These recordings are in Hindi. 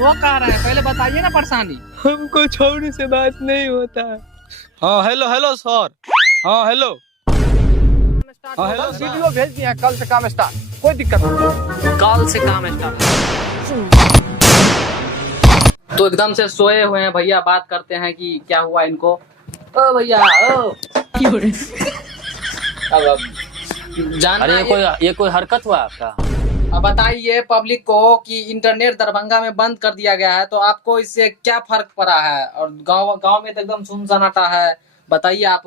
रो कह रहे हैं, पहले बताइए ना परेशानी। हमको छोड़ी से बात नहीं होता है। हाँ हेलो हेलो सर। हाँ हेलो। हाँ हेलो कल सर। वीडियो भेज दिया, कल से काम स्टार्ट, कोई दिक्कत नहीं। कल से काम स्टार्ट। तो एकदम से सोए हुए हैं भैया, बात करते हैं कि क्या हुआ इनको। ओ भैया ओ अब जानना अरे ये कोई हरकत हुआ आपका? अब बताइए पब्लिक को कि इंटरनेट दरभंगा में बंद कर दिया गया है, तो आपको इससे क्या फर्क पड़ा है? और गांव गांव में तो एकदम सुनसनाटा है। बताइए आप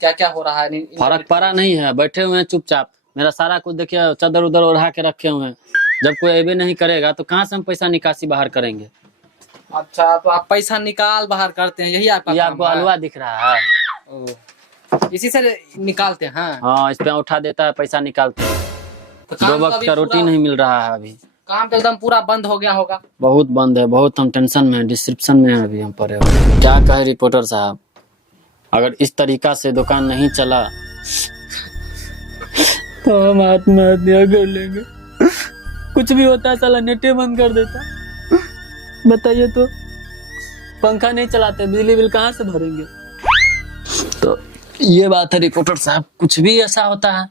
क्या क्या हो रहा है। फर्क पड़ा नहीं है, बैठे हुए हैं चुपचाप। मेरा सारा कुछ देखिए चादर उधर ओढ़ा के रखे हुए हैं। जब कोई अबे नहीं करेगा तो कहाँ से हम पैसा निकासी बाहर करेंगे? अच्छा, तो आप पैसा निकाल बाहर करते हैं, यही आपका ये काम आपको है? हलवा दिख रहा है? ओ, इसी से निकालते हैं। हाँ, इस पे उठा देता है, पैसा निकालते हैं। तो 2 वक्त का रोटी नहीं मिल रहा है अभी। काम तो एकदम पूरा बंद हो गया होगा। बहुत बंद है, बहुत हम टेंशन में हैं, डिस्क्रिप्शन में है अभी हम पड़े हुए। क्या कहे रिपोर्टर साहब, अगर इस तरीका से दुकान नहीं चला तो हम आत्महत्या कर लेंगे। कुछ भी होता है साला नेटे बंद कर देता। बताइए तो, पंखा नहीं चलाते, बिजली बिल कहाँ से भरेंगे? तो ये बात है रिपोर्टर साहब, कुछ भी ऐसा होता है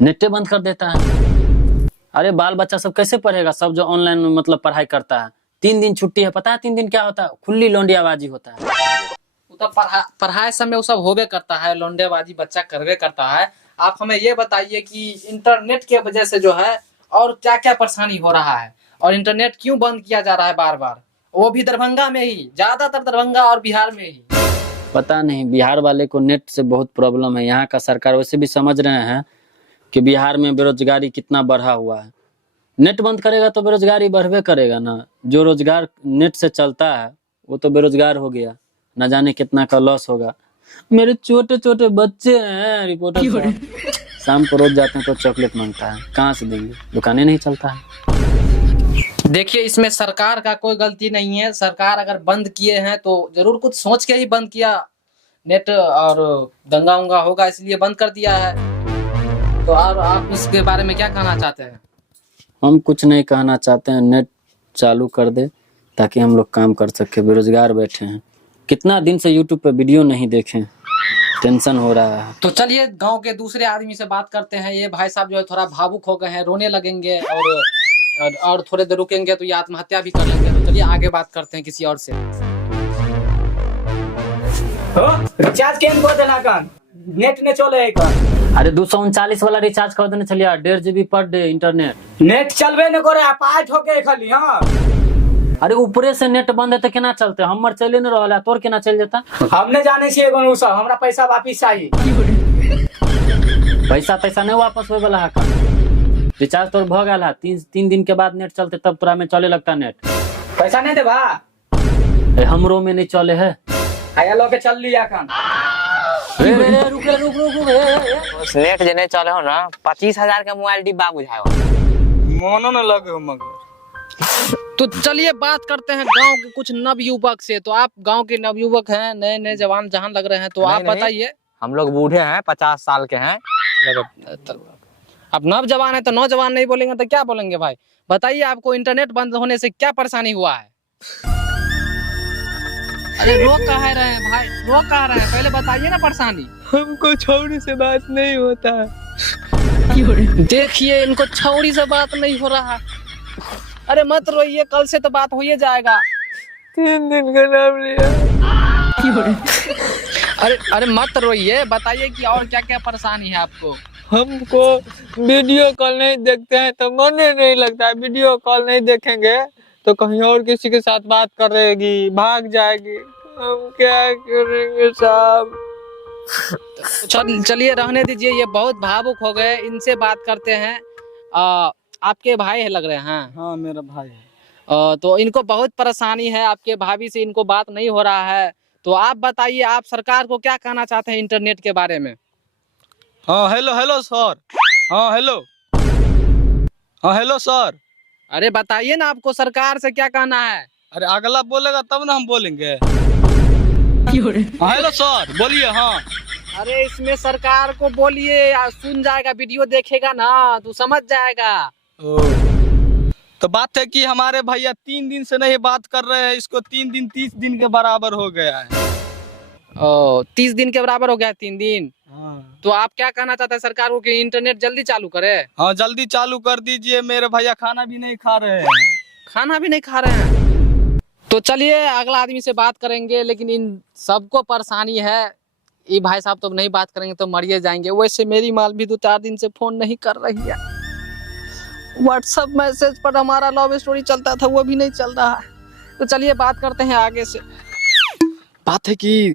नेटे बंद कर देता है। अरे बाल बच्चा सब कैसे पढ़ेगा? सब जो ऑनलाइन मतलब पढ़ाई करता है। 3 दिन छुट्टी है, पता है 3 दिन क्या होता है? खुली लौंडियाबाजी होता है। वो तो पढ़ाई समय वो सब होबे करता है, लौंडेबाजी बच्चा करवे करता है। आप हमें ये बताइए कि इंटरनेट के वजह से जो है और क्या क्या परेशानी हो रहा है, और इंटरनेट क्यों बंद किया जा रहा है बार बार, वो भी दरभंगा में ही, ज्यादातर दरभंगा और बिहार में ही। पता नहीं, बिहार वाले को नेट से बहुत प्रॉब्लम है। यहाँ का सरकार वैसे भी समझ रहे हैं कि बिहार में बेरोजगारी कितना बढ़ा हुआ है। नेट बंद करेगा तो बेरोजगारी बढ़वे करेगा ना। जो रोजगार नेट से चलता है वो तो बेरोजगार हो गया, न जाने कितना का लॉस होगा। मेरे छोटे छोटे बच्चे हैं रिपोर्टर साहब, शाम को रोज जाते हैं तो चॉकलेट मांगता है, कहाँ से देंगे? दुकानें नहीं चलता है। देखिए, इसमें सरकार का कोई गलती नहीं है। सरकार अगर बंद किए हैं तो जरूर कुछ सोच के ही बंद किया। नेट और दंगा उंगा होगा इसलिए बंद कर दिया है। तो आप इसके बारे में क्या कहना चाहते हैं? हम कुछ नहीं कहना चाहते हैं, नेट चालू कर दे ताकि हम लोग काम कर सके। बेरोजगार बैठे हैं, कितना दिन से यूट्यूब पे वीडियो नहीं देखे, टेंशन हो रहा है। तो चलिए गांव के दूसरे आदमी से बात करते हैं। ये भाई साहब जो है थोड़ा भावुक हो गए हैं, रोने लगेंगे और थोड़े देर रुकेंगे तो ये आत्महत्या भी कर लेंगे। तो चलिए आगे बात करते हैं किसी और से। रिचार्ज केन को देना कान नेट ने चले है कान। अरे 239 वाला रिचार्ज कर देने चलिए, 1.5 GB per day internet. Net चलबे न करे, पाँच होके खाली। हाँ, अरे ऊपरे से नेट बंद है तो केना चलते? हमर चले न रहल है, तोर केना चल जाता? हमने जाने से एगो सब हमरा पैसा वापिस चाहिए। पैसा नहीं वापस होए वाला है का? रिचार्ज तोर भ गया है, 3 दिन के बाद नेट चलते तब तोरा में चले लगता नेट। पैसा नहीं देबा? हमरो में नहीं चले है। आया लो के चल लिया कान। उस नेट जे नहीं चले हो ना, 25,000 का मोबाइल डिब्बा बुझाओ। मोनो न लगे हो मगर। तो चलिए बात करते हैं गांव के कुछ नवयुवक से। तो आप गांव के नवयुवक हैं, नए नए जवान जहां लग रहे हैं, तो आप नहीं, बताइए। हम लोग बूढ़े हैं, 50 साल के हैं। अब नौजवान है तो नौजवान नहीं बोलेंगे तो क्या बोलेंगे भाई? बताइए आपको इंटरनेट बंद होने से क्या परेशानी हुआ है? अरे रो कह रहे हैं भाई, रो कह रहे हैं, पहले बताइए ना परेशानी। हमको छोड़ी से बात नहीं होता है। देखिए इनको छौड़ी से बात नहीं हो रहा। अरे मत रोइए, कल से तो बात हो ही जाएगा। 3 दिन का नाम लिया। अरे मत रोइए, बताइए कि और क्या क्या परेशानी है आपको? हमको वीडियो कॉल नहीं देखते हैं तो मन ही नहीं लगता। वीडियो कॉल नहीं देखेंगे तो कहीं और किसी के साथ बात करेगी, भाग जाएगी। हम क्या करेंगे साहब? चलिए रहने दीजिए, ये बहुत भावुक हो गए। इनसे बात करते हैं। आपके भाई है लग रहे हैं? हाँ मेरा भाई है। तो इनको बहुत परेशानी है, आपके भाभी से इनको बात नहीं हो रहा है। तो आप बताइए, आप सरकार को क्या कहना चाहते हैं इंटरनेट के बारे में? हाँ हेलो हेलो सर। हाँ हेलो। हाँ हेलो सर। अरे बताइए ना, आपको सरकार से क्या कहना है? अरे अगला बोलेगा तब ना हम बोलेंगे। हाँ हेलो सर बोलिए। हाँ अरे इसमें सरकार को बोलिए, सुन जाएगा, वीडियो देखेगा ना तो समझ जाएगा। तो बात है कि हमारे भैया 3 दिन से नहीं बात कर रहे हैं, इसको 3 दिन 30 दिन के बराबर हो गया है। ओ 30 दिन के बराबर हो गया, 3 दिन। हाँ तो आप क्या कहना चाहते हैं सरकार को कि इंटरनेट जल्दी चालू करे? हाँ, जल्दी चालू कर दीजिए, मेरे भैया खाना भी नहीं खा रहे हैं। खाना भी नहीं खा रहे हैं। तो चलिए अगला आदमी से बात करेंगे, लेकिन इन सबको परेशानी है। ये भाई साहब तो नहीं बात करेंगे तो मरिए जाएंगे। वैसे मेरी माल भी 2-4 दिन से फोन नहीं कर रही है। व्हाट्सएप मैसेज पर हमारा लव स्टोरी चलता था, वो भी नहीं चल रहा है। तो चलिए बात करते हैं आगे से। बात है कि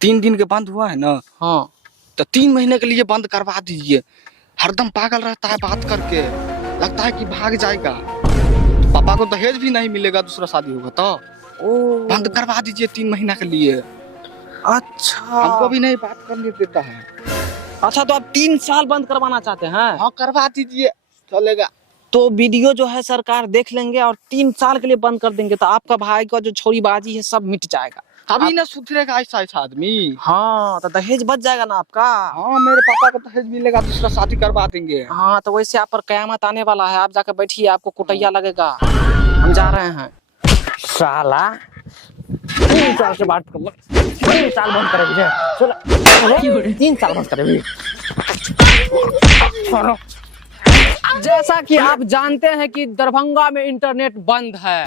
3 दिन के बंद हुआ है ना, हाँ तो 3 महीने के लिए बंद करवा दीजिए। हरदम पागल रहता है बात करके, लगता है कि भाग जाएगा। पापा को दहेज भी नहीं मिलेगा, दूसरा शादी होगा तो बंद करवा दीजिए 3 महीना के लिए। अच्छा, हमको भी नहीं बात करने देता है। अच्छा तो आप 3 साल बंद करवाना चाहते हैं? हाँ करवा दीजिए, चलेगा। तो वीडियो जो है सरकार देख लेंगे और 3 साल के लिए बंद कर देंगे, तो आपका भाई का जो छोरीबाजी है सब मिट जाएगा। तभी ना सुधरेगा ऐसा ऐसा आदमी। हाँ तो दहेज बच जाएगा ना आपका। हाँ मेरे पापा को दहेज मिलेगा, दूसरा शादी करवा देंगे। हाँ तो वैसे आप पर कयामत आने वाला है। आप जाकर बैठिए, आपको कुटैया लगेगा। हम जा रहे हैं। साला 3 साल से बात कर लो, 3 साल बंद करे मुझे। 3 साल बंद करे मुझे। जैसा कि आप जानते हैं कि दरभंगा में इंटरनेट बंद है,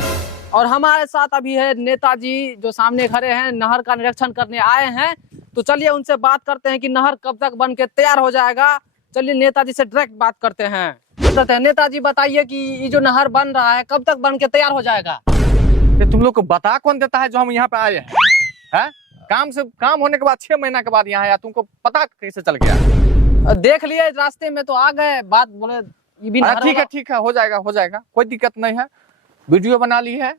और हमारे साथ अभी है नेताजी जो सामने खड़े हैं, नहर का निरीक्षण करने आए हैं। तो चलिए उनसे बात करते हैं कि नहर कब तक बन के तैयार हो जाएगा। चलिए नेताजी से डायरेक्ट बात करते हैं। नेताजी बताइए कि ये जो नहर बन रहा है कब तक बन के तैयार हो जाएगा? ये तुम लोग को बता कौन देता है जो हम यहाँ पे आए हैं? है? काम होने के बाद 6 महीना के बाद यहाँ आया, तुमको पता कैसे चल गया? देख लिए रास्ते में तो आ गए, बात बोले ये भी नहर ठीक है, हो जाएगा, कोई दिक्कत नहीं है। वीडियो बना ली है,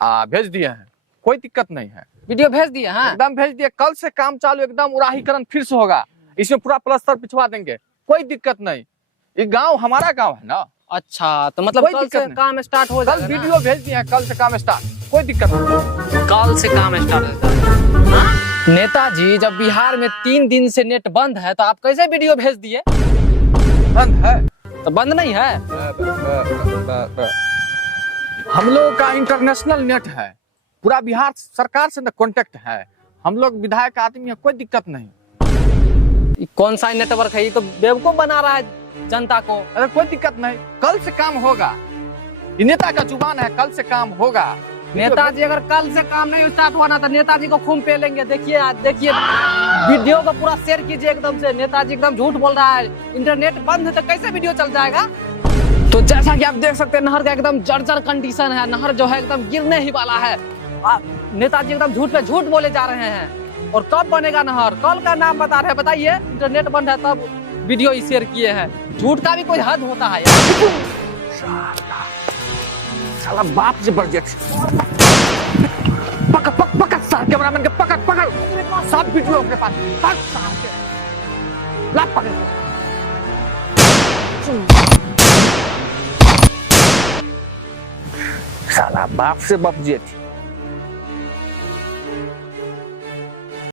भेज दिए हैं, कोई दिक्कत नहीं है। वीडियो भेज दिए हैं? एकदम भेज दिए। कल से काम चालू, एकदम उराहीकरण फिर से होगा। इसमें पूरा प्लास्टर पिछवा देंगे, कोई दिक्कत नहीं। ये गांव हमारा गांव है ना। अच्छा तो मतलब कल से काम स्टार्ट हो जाएगा? कल वीडियो भेज दिए हैं, कल से काम स्टार्ट, कोई दिक्कत नहीं। कल से काम स्टार्ट होगा। नेताजी जब बिहार में 3 दिन से नेट बंद है तो आप कैसे वीडियो भेज दिए? बंद है तो बंद नहीं है? हम लोग का इंटरनेशनल नेट है, पूरा बिहार सरकार से ना कांटेक्ट है। हम लोग विधायक आदमी है, कोई दिक्कत नहीं। कौन सा नेटवर्क है? ये तो बेवकूफ बना रहा है जनता को। अरे कोई दिक्कत नहीं, कल से काम होगा। ये नेता का जुबान है, कल से काम होगा। नेताजी अगर कल से काम नहीं स्टार्ट हुआ ना तो नेताजी को खून पे लेंगे। देखिए वीडियो को पूरा शेयर कीजिए एकदम से। नेताजी एकदम झूठ बोल रहा है, इंटरनेट बंद है तो कैसे वीडियो चल जाएगा? तो जैसा कि आप देख सकते हैं नहर का एकदम जर्जर कंडीशन है। नहर जो है एकदम गिरने ही वाला है। नेताजी एकदम झूठ पे झूठ बोले जा रहे हैं। और कब बनेगा नहर? कल का नाम बता रहे हैं, बताइए। इंटरनेट बंद है तब वीडियो शेयर किए हैं। झूठ का भी कोई हद होता है यार। साला बाप से बढ़ गया। पकड़ सार कैमरामैन के, पकड़ सब वीडियो के पास, ला पकड़। साला बाप से बप जेठ।